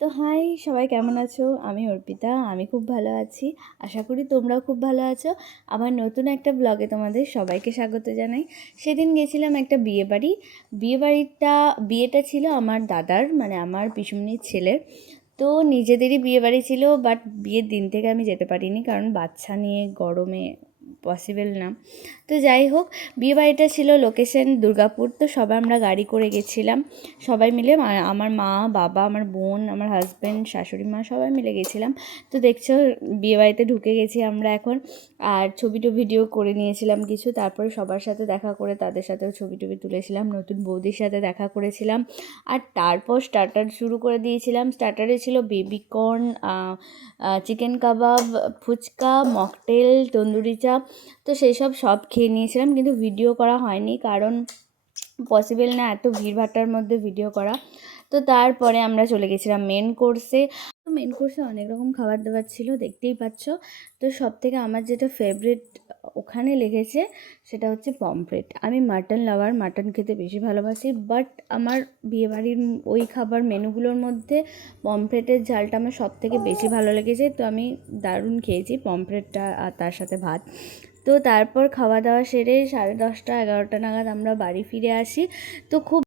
তো হাই, সবাই কেমন আছো? আমি অর্পিতা, আমি খুব ভালো আছি। আশা করি তোমরাও খুব ভালো আছো। আমার নতুন একটা ব্লগে তোমাদের সবাইকে স্বাগত জানাই। সেদিন গেছিলাম একটা বিয়েটা ছিল আমার দাদার, মানে আমার পিসুমনির ছেলের। তো নিজেদেরই বিয়েবাড়ি ছিল, বাট বিয়ের দিন থেকে আমি যেতে পারিনি, কারণ বাচ্চা নিয়ে গরমে পসিবল না। তো যাই হোক, বিয়েবাড়িটা ছিল লোকেশন দুর্গাপুর। তো সবাই আমরা গাড়ি করে গেছিলাম, সবাই মিলে, আমার মা, বাবা, আমার বোন, আমার হাজব্যান্ড, শাশুড়ি মা, সবাই মিলে গেছিলাম। তো দেখছো, বিয়েবাড়িতে ঢুকে গেছি আমরা এখন। আর ভিডিও করে নিয়েছিলাম কিছু, তারপরে সবার সাথে দেখা করে তাদের সাথেও ছবি তুলেছিলাম, নতুন বৌদির সাথে দেখা করেছিলাম। আর তারপর স্টার্টার শুরু করে দিয়েছিলাম। স্টার্টারে ছিল বেবিকর্ন, চিকেন কাবাব, ফুচকা, মকটেল, তন্দুরি চাপ। তো সেই সব খেয়ে নিয়েছিলাম, কিন্তু ভিডিও করা হয়নি, কারণ পসিবল না এত ভিড়ভাট্টার মধ্যে ভিডিও করা। তো তারপরে আমরা চলে গেছিলাম মেন কোর্সে। তো মেন কোর্সে অনেক রকম খাবার দাবার ছিল, দেখতেই পাচ্ছ। তো সব থেকে আমার যেটা ফেভারিট ওখানে লেগেছে সেটা হচ্ছে পমফ্রেট। আমি মাটন লাভার, মাটন খেতে বেশি ভালোবাসি, বাট আমার বিয়েবাড়ির ওই খাবার মেনুগুলোর মধ্যে পমফ্রেটের ঝালটা আমার সব থেকে বেশি ভালো লেগেছে। তো আমি দারুণ খেয়েছি পমফ্রেটটা, আর তার সাথে ভাত। তো তারপর খাওয়া দাওয়া সেরে 10:30 11টা নাগাদ আমরা বাড়ি ফিরে আসি। তো খুব